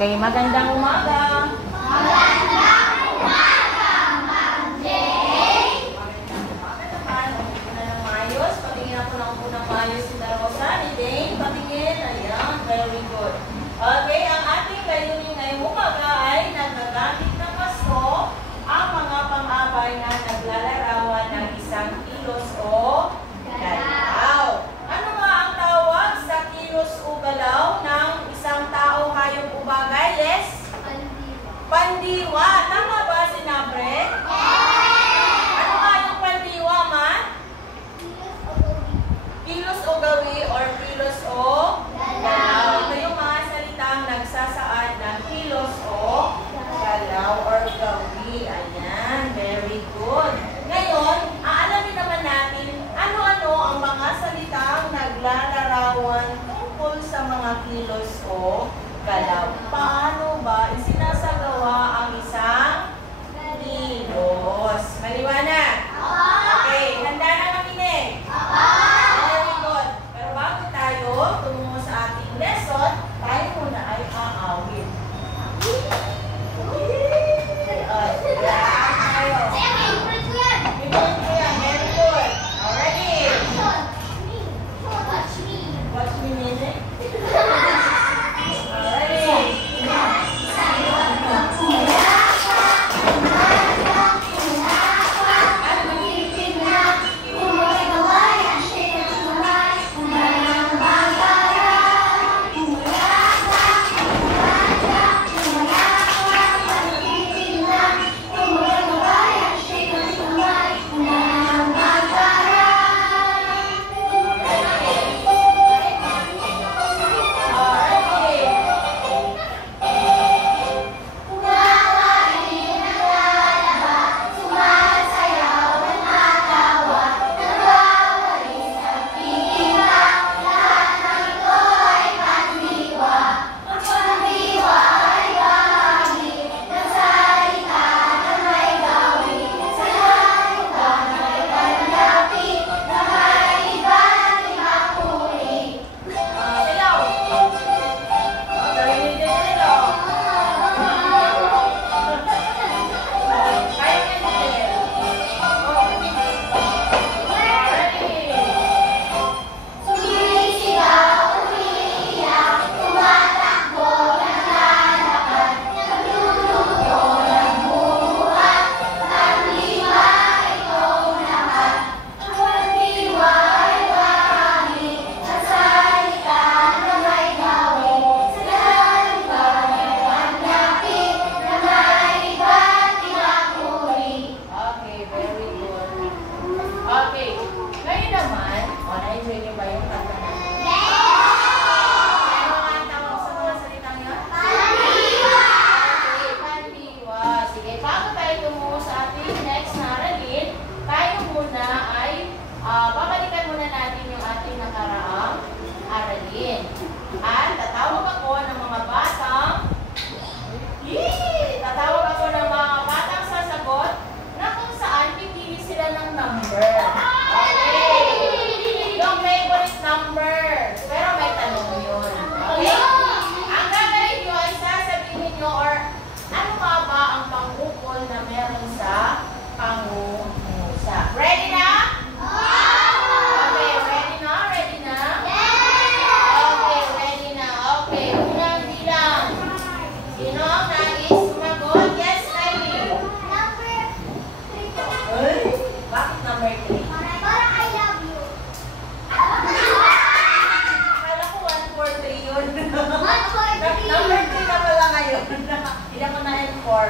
Okay, magandang umaga. Magandang umaga, Ma'am Jane. Magandang umaga naman. Upo na ng maayos. Patingin ako ng upo ng maayos si Rosa, ni Dane. Patingin. Ayan, very good. Okay, ang ating layunin ngayong umaga ay nagagamit ng pasto ang mga pang-abay na naglalarawan ng isang kilos o galaw. Ano nga ang tawag sa kilos o galaw ng isang tao, hayop o bagay? Yes? Pandiwa. Tama ba, sinabre? Ano nga yung pandiwa, man? Kilos o gawi or kilos o galaw. Ito yung mga salitang nagsasaad ng kilos o galaw or gawi. Ayan, very good. Ngayon, aalamin naman natin ano-ano ang mga salitang naglalarawan tungkol sa mga kilos o galaw. Paano ba isinasagawa ang isang kilos? Maliwanag? Okay, handa na makinig? Very good. Pero bago tayo tumungo sa ating lesson, tayo muna ay aawit. Watch me music.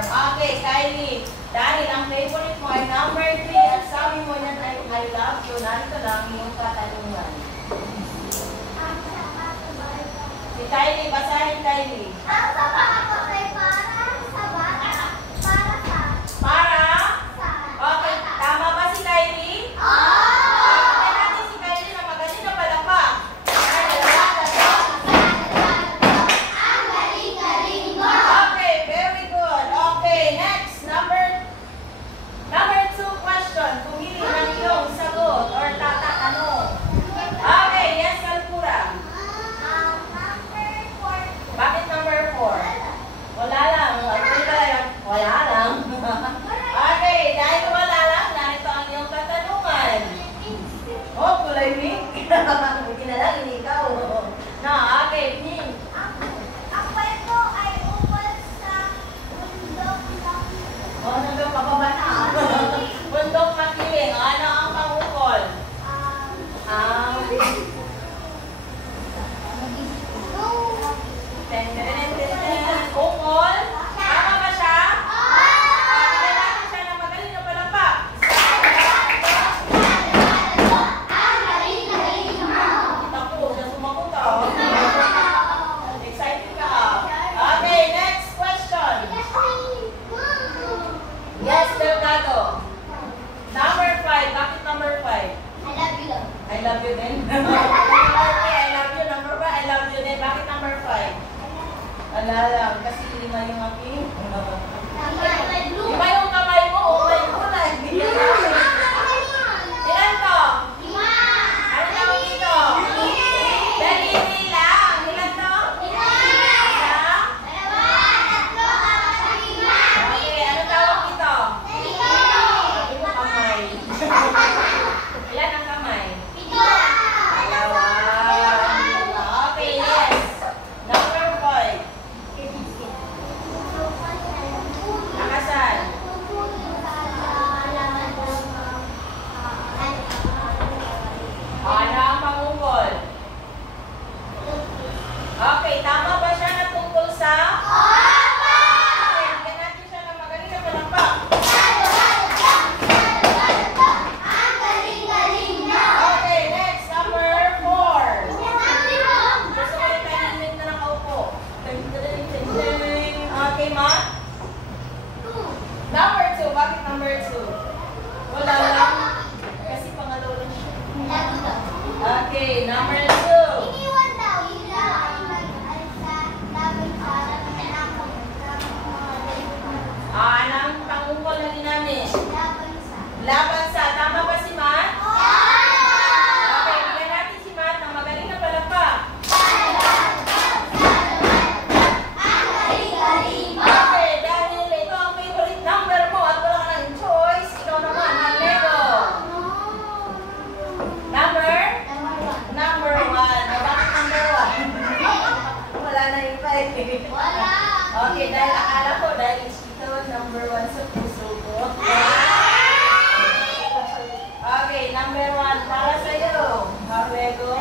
Okay, Kylie. Dahil ang favorite mo ay number 3 at sabi mo niyan ay I love you, narito lang yung katanungan. Si Kylie, basahin Kylie. Ang sapatos ay para sa bata. Para? Okay, tama ba si Kylie? Okay natin si Kylie na magaling na palapa. Ang galing-galing mo. Okay, very good. Okay, next. Number 2 question. Pumili ng iyong sagot or tatanong. Okay, yes, Kalpura. Number 4. Bakit number alam. Kasi lima yung aking. Number blue. Lima yung kamay mo. O may kulay. Ilan to? Lima. Ano tawag dito? Daliri lang. Ilan to? Lima. Isa? Dalawa, tatlo, apat, lima. Okay, ano tawag dito? Pito. Sabi mo kamay. Ilan ang kamay? Pito. Dalawa. Okay, yes. Number 5. Nakasan? Ano ang pangungkol? Okay, tama ba siya na tungkol sa? Okay, bigyan natin siya ng magaling na palakpak. Okay, next, number 4. Gusto ko yung tahimik na nakaupo. Okay, ma? Number 2. Bakit number 2? Wala lang. Kasi pangalaw lang siya. Okay, number 2. Anong pangungkol na din namin? Laban sa. Tama ba si Matt? Okay, bigyan natin si Matt ng magaling na palakpak. Okay, dahil ito ang favorite number mo at wala ka ng choice, ikaw naman, mag-Lego. Number 1. Bakit number 1? Wala na yung 5. Okay, dahil akala ko dahil ito number 1 sa puso ko. Okay, number 1 para sa iyo. Lego.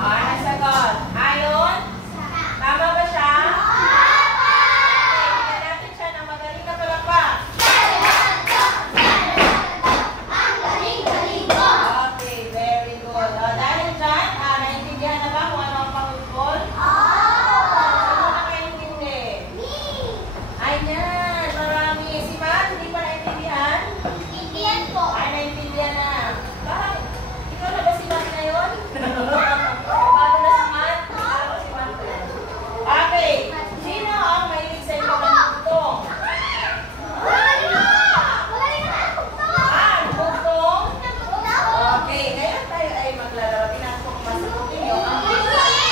Nasagot. Ayon? Tama ba siya? Okay, bigyan natin siya ng magaling na palakpak. Okay, very good. Dahil dyan, naintindihan na ba kung ano ang pangungkol? Sino nakaintindi? Ayan, marami. Si Matt, hindi pa naintindihan? Ay, naintindihan na. Bakit? Ikaw na ba si Matt ngayon? Bago na si Matt? Ako si Matt. Okay, sino ang mahilig sa inyo ng bugtong? Bugtong? Okay, ngayon tayo ay maglalaro. Tinasok pa sa ninyo.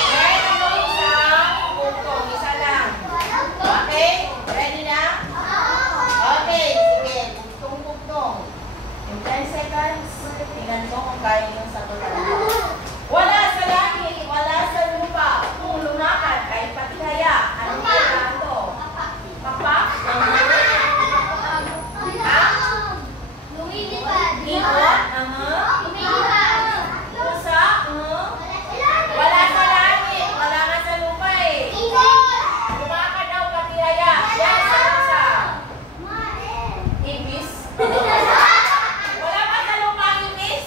Ngayon ako isang bugtong. Isa lang. Okay? Ready na? Okay, sige. Bugtong. In 10 seconds, tingnan mo kung kaya niyong sagutan. Wala sa langit, wala sa lupa. Kung lumakad ay patihaya. Ano kaya ito? Papak? Ibon? Pusa? Wala sa langit, wala nga sa lupa eh. Lumakad daw patihaya. Yan sa pusa. Ibis? Wala ba sa lupa ang ibis?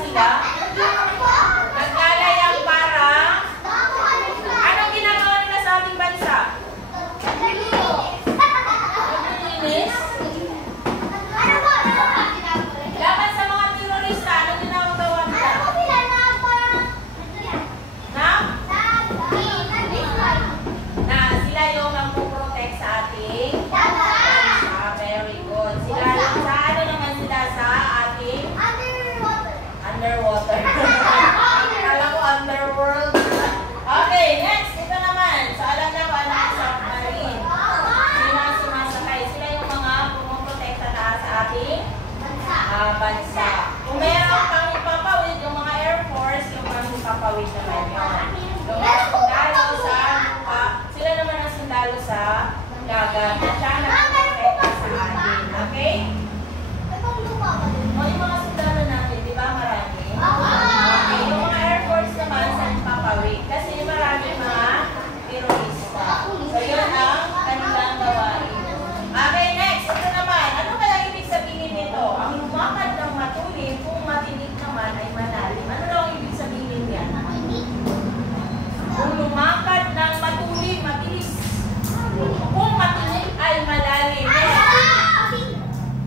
sila? Naglalayag para? Anong ginagawa nila sa ating bansa? Naglilinis? Laban sa mga terorista, anong ginagawa nila? Na sila yung magpuprotect sa ating bansa. Very good. Sila, sa ano naman sila sa ating underwater. Kala ko underworld. Okay, next. Ito naman. So, alam na ko ano ang submarine. Sino ang sumasakay? Sila yung mga pumuprotect sa ating bansa. Kung meron pang ipapawid, yung mga Air Force, yung mga ipapawid naman yun. Yung mga sundalo sa lupa, sila naman ang sundalo sa dagat. Siya ang nagpuprotect sa atin. Okay? O, yung mga sundalo natin, di ba marami? Okay, yung mga Air Force naman sa ipapawid. Kasi marami mga terorista. So, yun ang kanilang gawain. Okay, next. Ito naman. Ano kaya ibig sabihin nito? Ang lumakad ng matulim, kung matinig naman ay malalim. Ano lang ibig sabihin yan? Kung lumakad ng matulim, mabilis. Kung matinig ay malalim.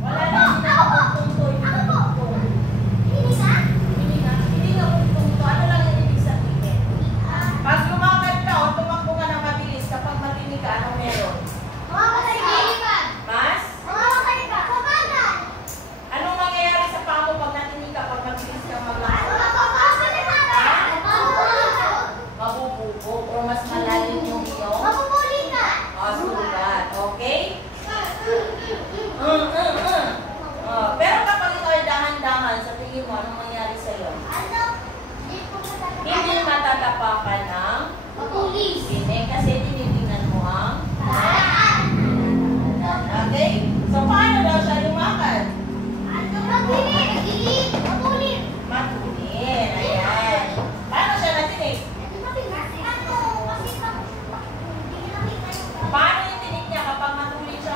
Wala na sinakapagpunto. Hindi nga pupunto. Ano lang yung ibig sabihin? Pag lumakad ka o tumakbo ka ng mabilis, kapag matinig ka, anong meron? Mas? Anong mangyayari sa paa mo pag natinig ka, pag mabilis ka maglakad? Mabubugo o mas malalim yung iyong sugat. Okay? Pero kapag ikaw ay dahan-dahan, sa tingin mo, anong mangyayari sa'yo? Hindi matatapakan ng sinig kasi tinitingnan mo ang okay? So, paano daw siya lumakad? Matulin. Ayan. Paano siya natinig? Paano yung tinig niya kapag matulin siya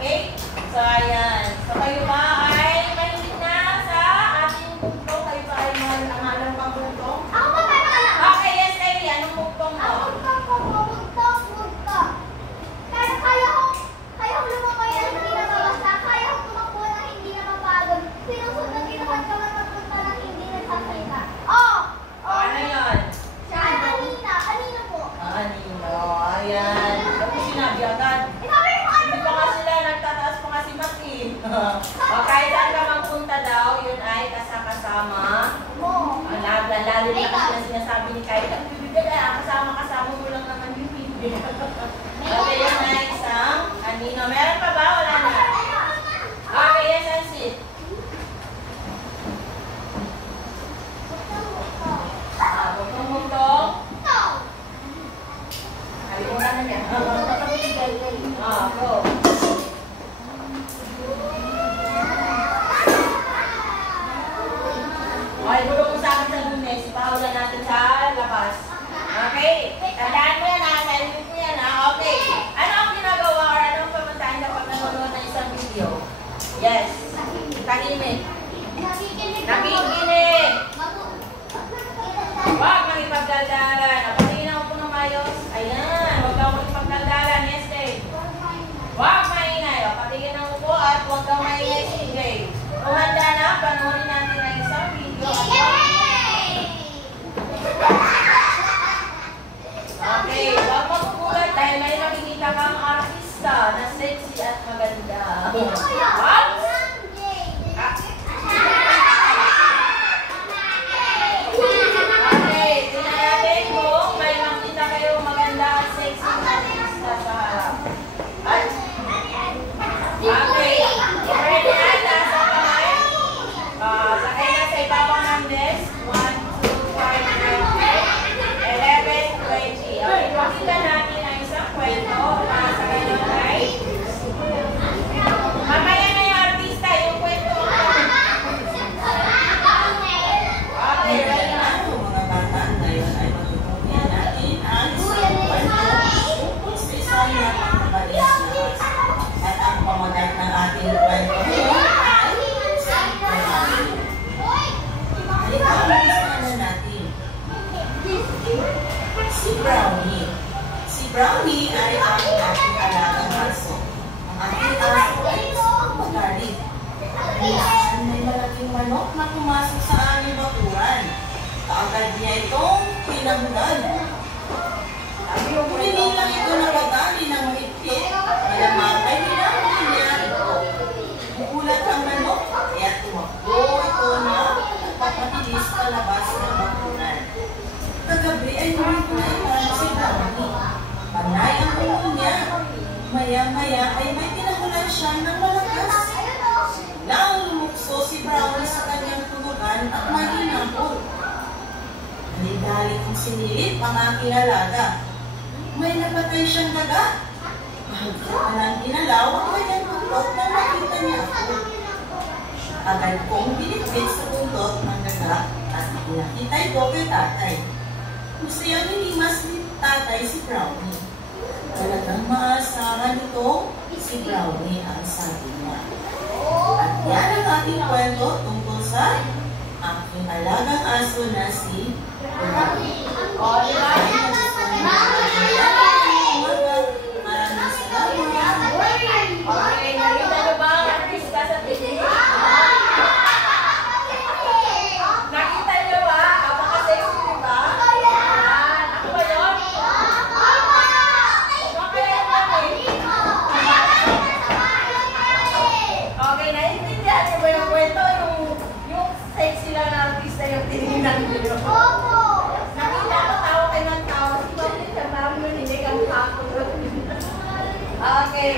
okay? So, ayan. So, kayo ba ay mahilig na sa ating bugtong? Kayo ba ay alam pang bugtong? Okay, yes, Kylie. Anong bugtong mo? Ano yun? Anino. Ayan. Tapos sinabi agad. Hindi pa nga sila, nagtataas pa nga si Matin. O kahit saan ka magpunta daw, yun ay kasama. Lalo na kasi na sinasabi ni Kylie, kasama mo lang naman yung video. Okay, yun ay isang anino. Meron pa ba? Wala na. Okay, yes, that's it. Bugtong. Kalimutan na niya. Go. Okay, bulong mo sa akin sa Lunes. Ipahulan natin sa labas. Okay? Tandaan mo yan ha. Sarili mo yan ha. Okay. Ano ang ginagawa or anong pamantahin kapag nanonood ng isang video? Yes. Tahimik. Nakikinig. Huwag makipagdaldalan. Patingin ako po ng mayos. Ayan. Huwag kang makipagdaldalan. Yes, Dave. Huwag maingay. Patingin ako po at huwag kang maingay. Sige. Kung handa na, panoorin natin ang isang video. Okay. Huwag magugulat dahil may makikita kang artista na sexy at maganda. What? Brownie ay ang aking alagang aso. Ang aking aso ay magalit. Minsan may malaking manok na pumasok sa aming bakuran. Kaagad niya itong pinanggal. Hindi lang ito nakatali ng mahigpit. Malamang ay nilaman niya ito. Bukulat ang manok, kaya tumakbo ito na nagpapabilis palabas ng bakuran. Kagabi ay hindi ko naiwan si Brownie. Panay ang ulo niya. Maya-maya ay may tinahulan siya ng malakas. Biglang lumukso si Brownie sa kanyang tunugan at may hinapol. Dali-dali kong sinilip ang aking alaga. May napatay siyang daga. Mahagkat na lang ginalaw ang kanyang buntot nang makita niya ako. Agad kong binitbit sa buntot ng daga at pinakita ito kay tatay. Masayang hinimas ni tatay si Brownie. Talagang maasahan ito si Brownie ang sabi niya. At yan ang ating kwento tungkol sa aking alagang aso na si Brownie. Maraming salamat. Okay, nakita nyo ba ang artista sa TV? Nakita nyo ba? Apaka-sexy, diba? Yan. Ako ba yun? Okay, okay, naiintindihan nyo ba yung kwento? Yung sexy lang na artista yung tinignan nyo. Nakita ko, tawa kayo ng tawa. Si Mami, sa mami mo, hindi kang kako. Okay.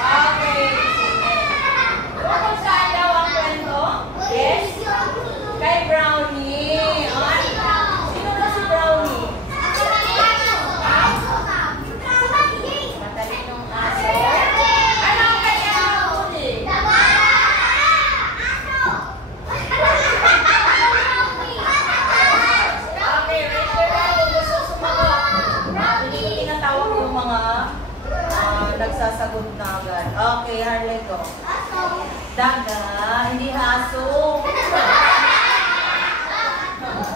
Okay. Kung saan daw ang kwento? Yes? Kay Brownie. Sino ba si Brownie? Matalinong aso. Ano ang kanyang huli? Okay, raise your hand kung gusto sumagot. Hindi ko tinatawag yung mga nagsasagot na agad. Okay, Harley ko. Daga, hindi aso.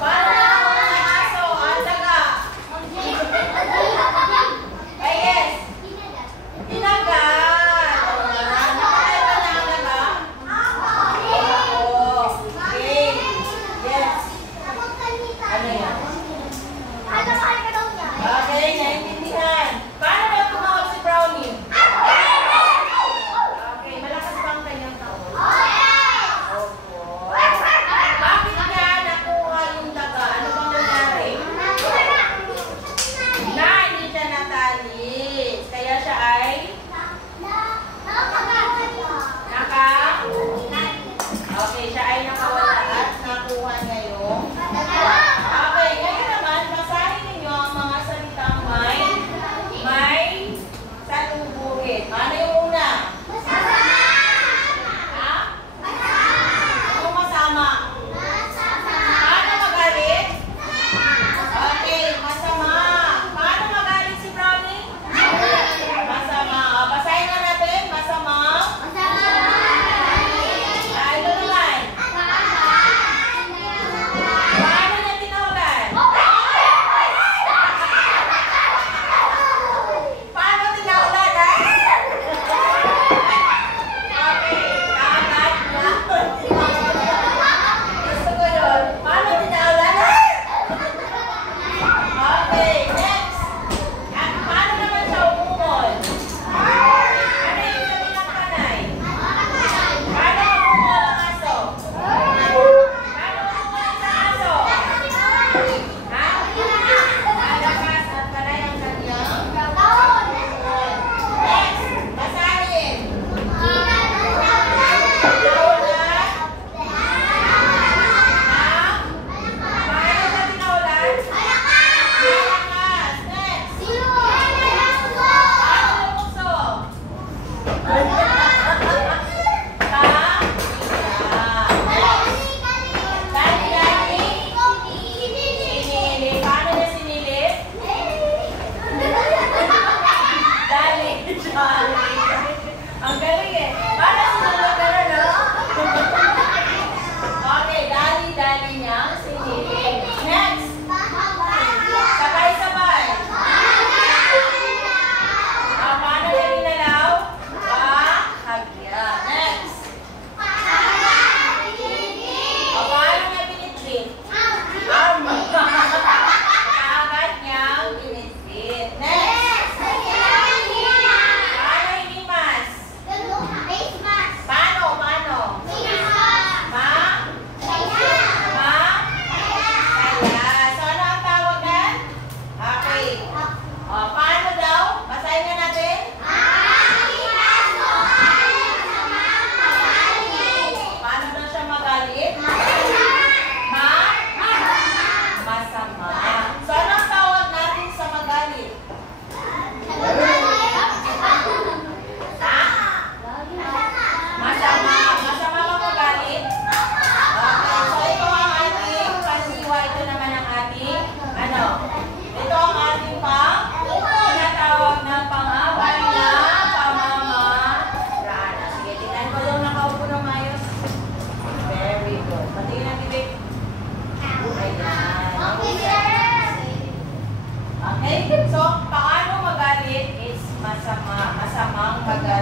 Para ako ng aso, daga. Ay, yes. Tinagal. Nakakaya ba na ang daga? Oo. Okay. Yes. Ano yan? Okay, naintindihan. Paano ba tumawag si Brownie? Okay, malakas ba ang kanyang tawag? Opo. Bakit niya nakuha yung daga? Ano bang nangyari? Na hindi siya natalis. Kaya siya ay Okay, siya ay nakawala at nakuha niya yung Okay, ngayon naman, basahin ninyo ang mga salitang may salubungin. Ano yung una? Ha? Ano masama? Paano magalit? Okay, masama. Paano magalit si Brownie? Masama. O, basahin na natin. Masama. Ito naman. Paano niya tinawagan? Paano tinawagan? Okay, kaagad niya. Gusto ko yun. Paano tinawagan? Okay, next. At paano naman siya umungol? Ano yung sabi ng panay? Paano umungol ang aso? Paano umungol ang aso? Ha? Malakas at panay ang kanyang umungol. Next, basahin. Tinawalan. Paano ba tinawalan? Malakas. Next. Paano lumukso? Dali-dali. Sinilip. Paano niya sinilip? Dali. Ang galing eh. Para sinulog ka na, no? Okay, dali-dali niya sinilip.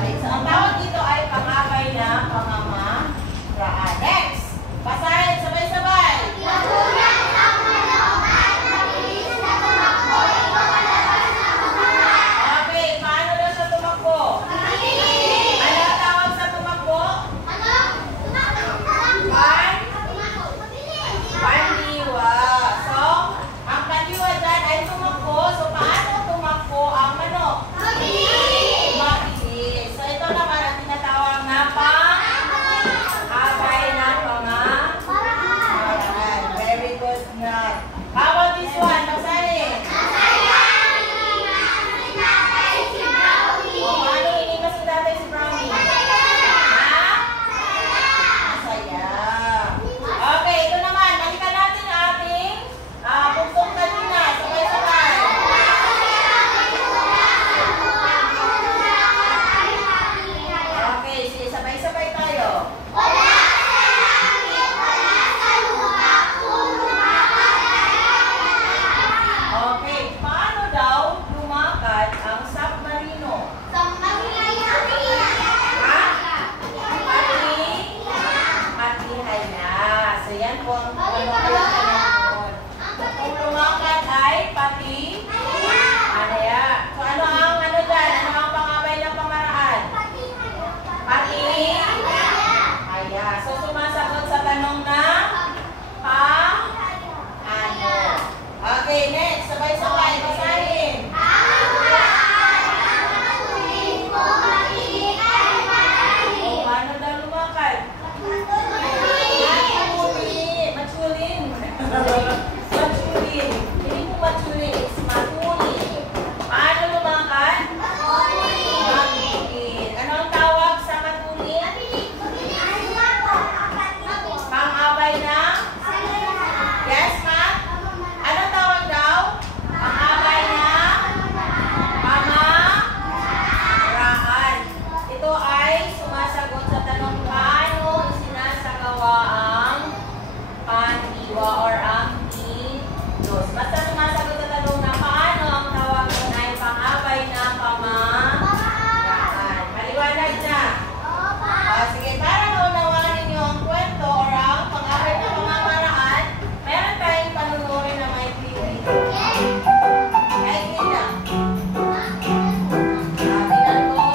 balik. So, ang tawag dito ay pangabay na pamamaraan. Next! Basahin, sabay-sabay! Nagulat ang manok at mabilis na tumakbo. Ikaw palabas na pamamaraan. Okay, paano daw siya tumakbo? Mabilis! Ano ang tawag sa tumakbo? Ano? Tumakbo. Pandiwa. So, ang pandiwa dyan ay tumakbo. So, paano tumakbo ang manok? Mabilis! Mabilis. So, ito naman ang tinatawag na pang-abay na pamamaraan. Very good nga. How about this one? Basahin. O, paano inigas si tatay si Brownie? Ha? Masaya. Okay, ito naman. Balikan natin ang ating puntong kanina. Sabay-sabay. Okay, sige, sabay-sabay tayo. Okay, paano daw lumakad ang submarino? Ha? Patihay na. So, yan po ang ano kaya tanong. Kung lumakad ay Anaya. So, ano ang ano dyan? Ano ang pangabay ng pamaraan? Aya. So, sumasagot sa tanong na ano. Okay, next. Sabay-sabay. Basahin. O, paano daw lumakad? Matulin. Matulin. Hindi po matulin. It's matulin. Paano lumakad? Matulin. Ano ang tawag sa matulin? Pang-abay na? Yes, ma'am? Anong tawag daw? Pang-abay na? Pamaraan. Ito ay sumasagot sa tanong paano isinasagawa ang pandiwa or ang kilos. Basta sumasagot sa tanong na paano ang tawag nun ay pang-abay na pamaraan. Maliwanag na. Sige, para naunawanin niyo ang kwento or ang pang-abay na pamamaraan, meron tayong panunurin na may pili. Kahit nila. Tingnan ko.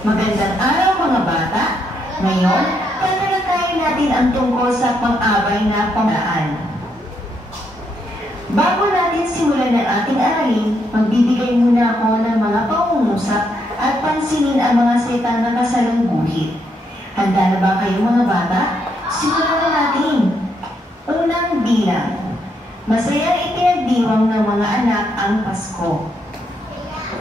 Magandang araw mga bata! Ngayon, tatalakayin natin ang tungkol sa pang-abay na pamaraan. Bago natin simulan ang ating aralin, magbibigay muna ako ng mga pangungusap at pansinin ang mga salitang nakasalungguhit. Handa na ba kayo mga bata? Simulan na natin! Unang bilang. Masayang ipinagdiwang ng mga anak ang Pasko.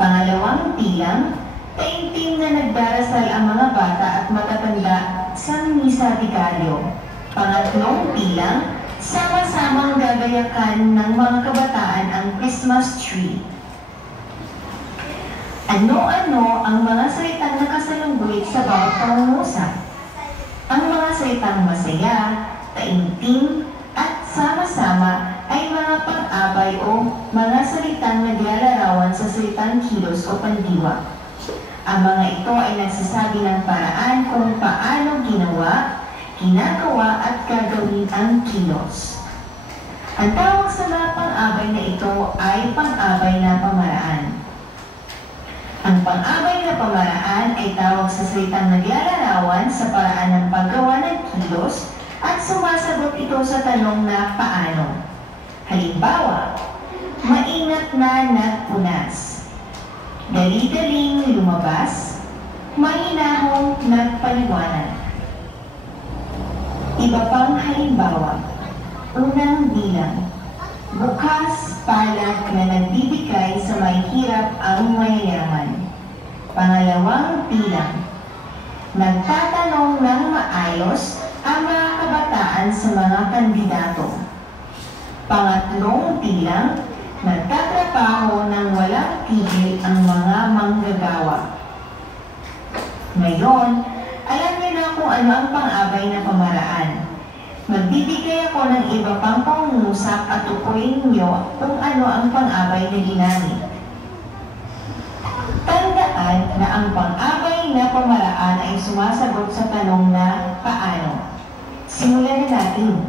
Pangalawang bilang. Taimtim na nagdarasal ang mga bata at matatanda sa misa dikaryo. Pangatlong bilang, sama-samang gagayakan ng mga kabataan ang Christmas tree. Ano-ano ang mga salitang nakasalungguhit sa bawat pangungusap? Ang mga salitang masaya, taimtim, at sama-sama ay mga pang-abay o mga salitang naglalarawan sa salitang kilos o pandiwa. Ang mga ito ay nagsasabi ng paraan kung paano ginagawa at gagawin ang kilos. Ang tawag sa mga pang-abay na ito ay pang-abay na pamaraan. Ang pang-abay na pamaraan ay tawag sa salitang naglalarawan sa paraan ng paggawa ng kilos at sumasagot ito sa tanong na paano. Halimbawa, maingat na nagpunas. Dali-daling lumabas, mahinahong nagpaliwanag. Iba pang halimbawa, unang bilang, bukas palad na nagbibigay sa may hirap ang mayayaman. Pangalawang bilang, nagtatanong ng maayos ang mga kabataan sa mga kandidato. Pangatlong bilang, nagtatrabaho ng walang tigil ang mga manggagawa. Ngayon, alam niyo na kung ano ang pang-abay na pamaraan. Magbibigay ako ng iba pang pangungusap at tukuyin niyo kung ano ang pang-abay na ginamit. Tandaan na ang pang-abay na pamaraan ay sumasagot sa tanong na paano. Simulan na natin.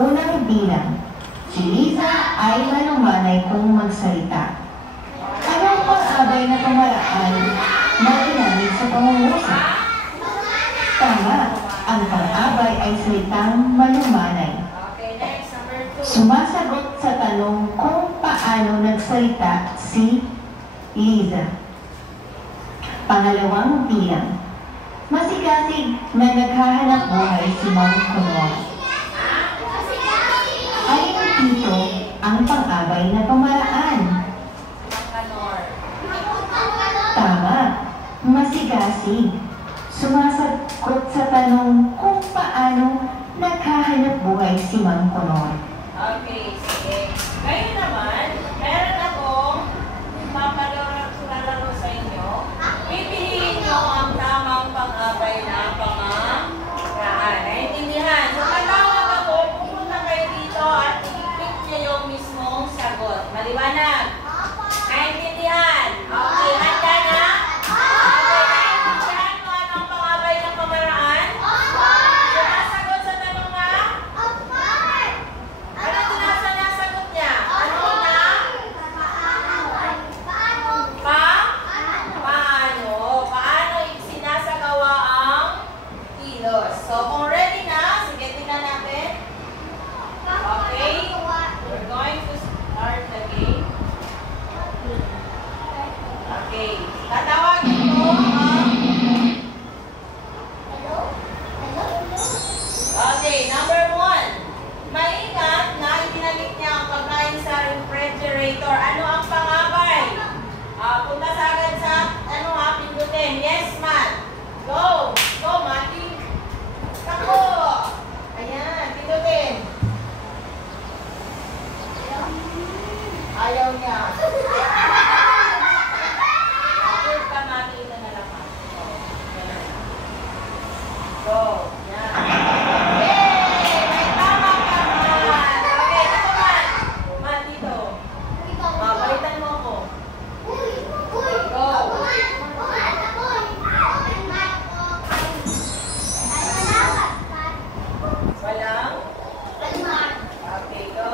Unang bilang, si Liza ay malumanay kung magsalita. Anong pang-abay na pamaraan na ginamit sa pangungusap? Tama, ang pang-abay ay salitang malumanay. Okay, next, number 2. Sumasagot sa tanong kung paano nagsalita si Liza. Pangalawang bilang, masigasig na naghahanap buhay si Mang Kunwar. Alin dito ang pang-abay na pamaraan? Kanor. Tama, masigasig. Sumasagot sa tanong kung paano naghahanap buhay si Mang Kunwar. Okay, sige. Ngayon naman, meron akong papalaro sa inyo. Pipiliin nyo ang tamang pang-abay na pamaraan. Naintindihan? So, patawag ako, pupunta kayo dito at i-click nyo yung mismong sagot. Maliwanag? Naintindihan? Okay, handa na? Okay, naintindihan mo ano ang pang-abay na pamaraan? Sumasagot sa tanong na? Ano sinasagot niya? Ano na? Paano? Paano sinasagawa ang kilos? So, kung ready na, sige, tingnan natin. Okay? We're going to start the game. Okay. Tatawagin ko ang... Okay, number 1. Maingat na itinalik niya ang pagkain sa refrigerator. Ano ang pang-abay? Punta sa agad sa, pindutin. Yes, man. Go! Go, Mati. Tako! Ayan, pindutin. Ayaw niya. Approve ka, Mati. Ito na lang, Mati. Go. Yan. Yay! May tama ka, man. Okay, ito, man. Man, dito. Balitan mo ako. Go. Walang? Okay, go.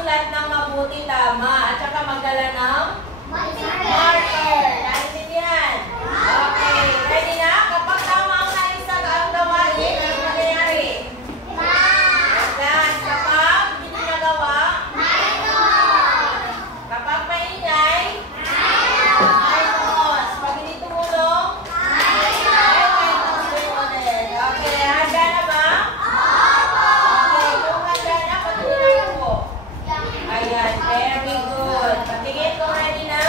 magsulat ng mabuti, tama. At saka magdala ng marker. Naintindihan? Okay. Ready na? Kapag tama ang naisa ang gawain, ano mangyayari? Yan. Kapag hindi nagawa, kapag maingay, minus. Pag hindi tumulong, minus din ulit. Okay. Handa na ba? Okay. Kung handa na, patingin ako. Ayan. Very good. Patingin kung ready na.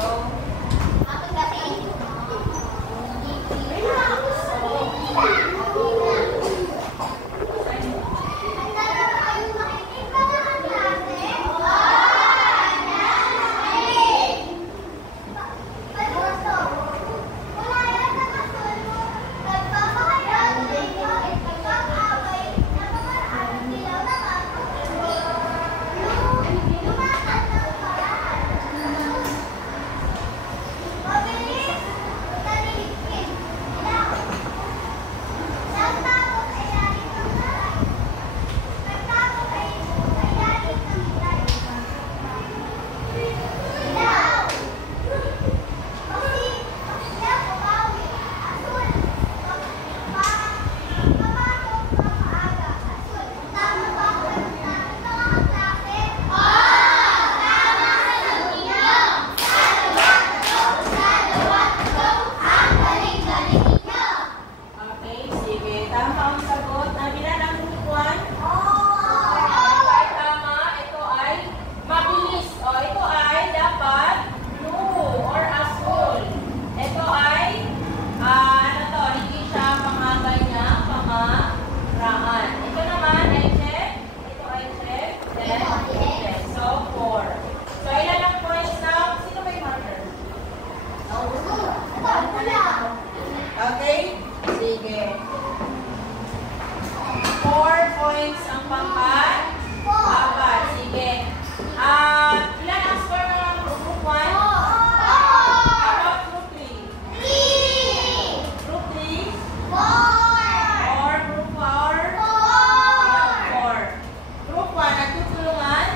go. Okay, sige. Tama ang sagot. Nabilan ang group 1? Okay, tama. Ito ay mabilis. O, ito ay dapat blue or asul. Ito ay, ano to, hindi siya pangabay niya, pamaraan. Ito naman ay check. Ito ay check. Then, check. So, 4. So, ilan ang points now? Sino may marker? Okay? Sige. 4 points ang pangkat. 4. Sige. Ilan ang score ng group 1? About group 3? Group 3? 4. Group 4? 4. Group 1, nagtutulungan?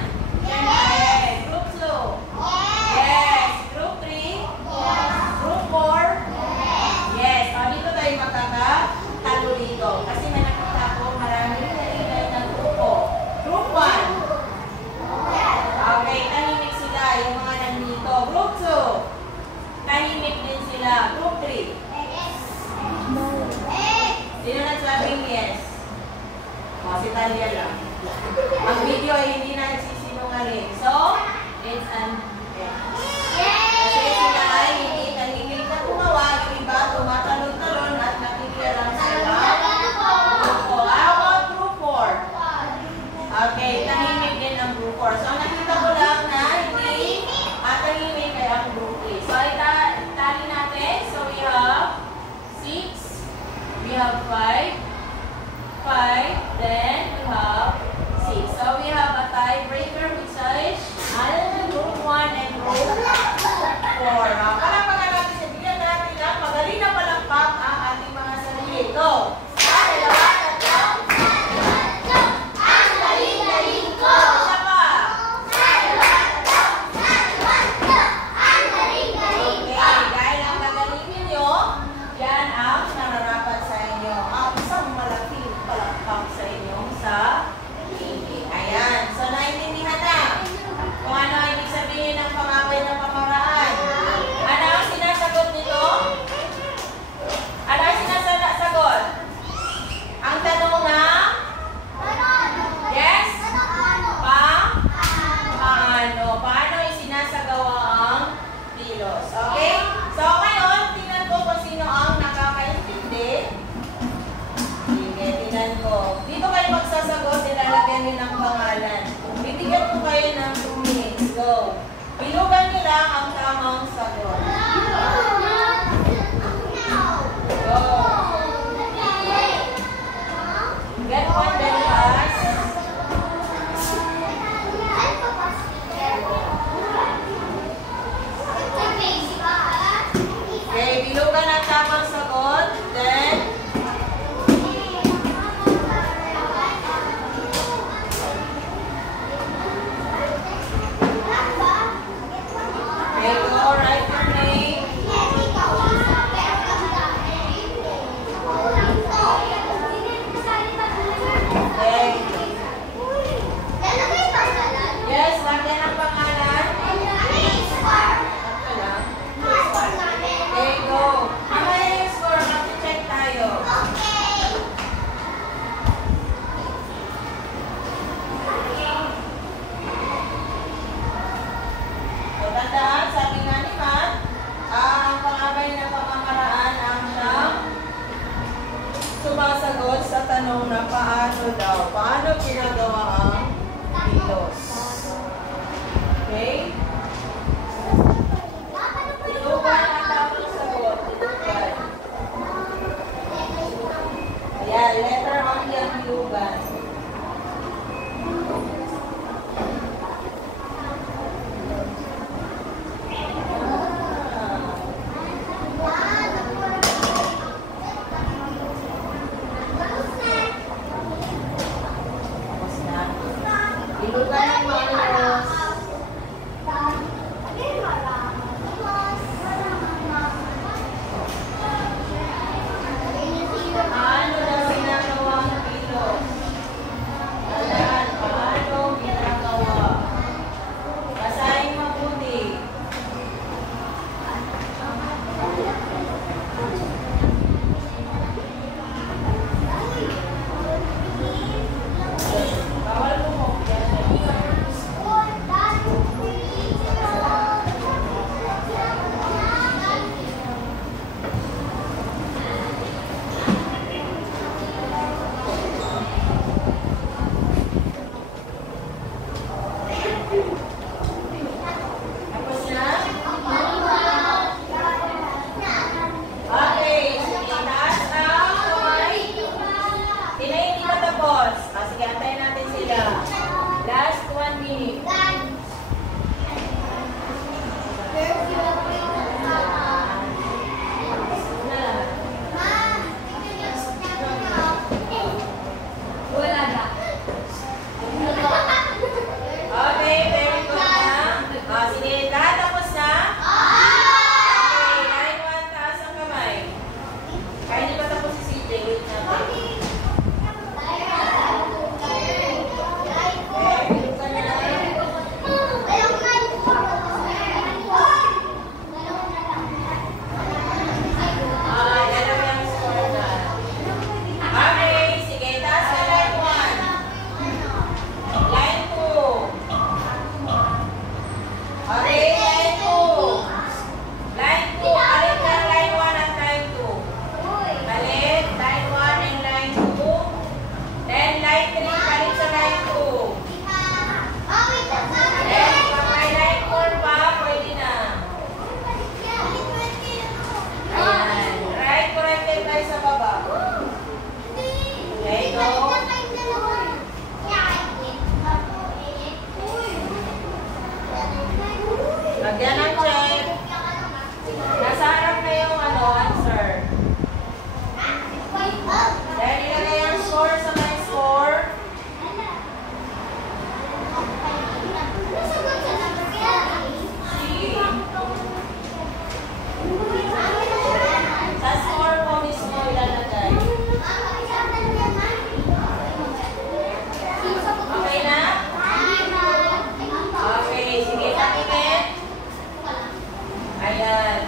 Yes. Group 2? Yes. Group 3? Group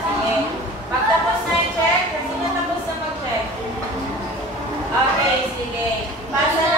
Sige. Pagtapos na i-check, kasi na tapos na mag-check. Okay, sige. Pasa